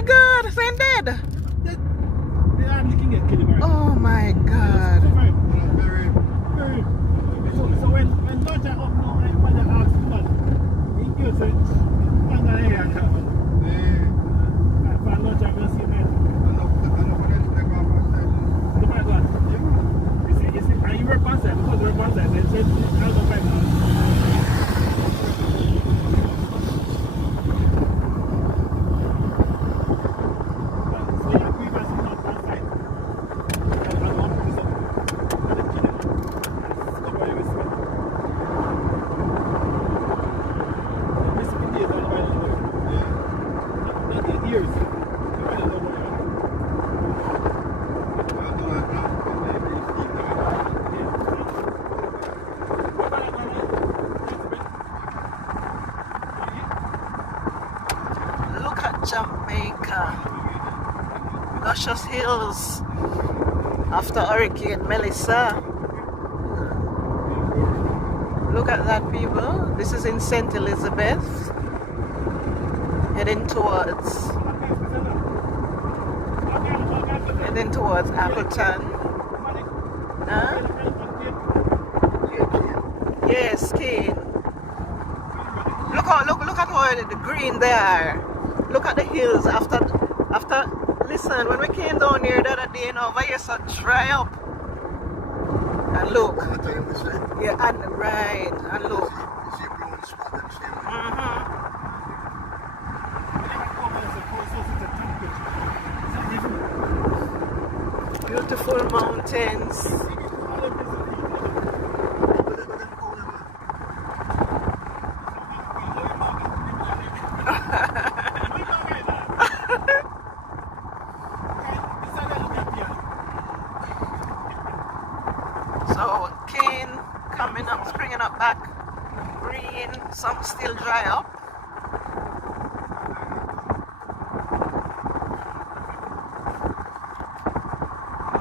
my God, Saint dead. They are looking at Kilimanjaro. Oh my God. So when Roger up now, when they ask man, he gives it. Man, I hear that one. Roger, I'm not seeing that. The bad one. You see, and you work one side, because you work one side, they say, how's the fight now? Look at Jamaica. Luscious hills after Hurricane Melissa. Look at that, people. This is in St. Elizabeth. Heading towards Appleton. Huh? Yes, Kane. Look at how the green they are. Look at the hills after listen, when we came down here the other day, you know, over here so dry up. And look. Yeah, and right, and look. Beautiful mountains. So cane coming up, springing up back, green, some still dry up.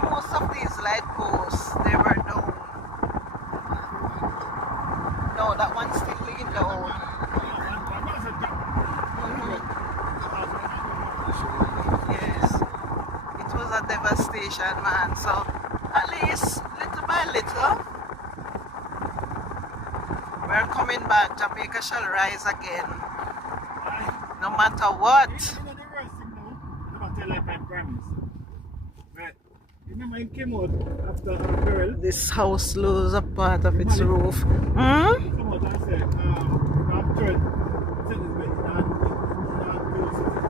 Most of these light posts, they were down. No, that one's still laying down. Yes, it was a devastation, man. So at least little by little, we're coming back. Jamaica shall rise again, no matter what. Remember, it came out after a girl. This house loses a part of its roof. He came out and said, after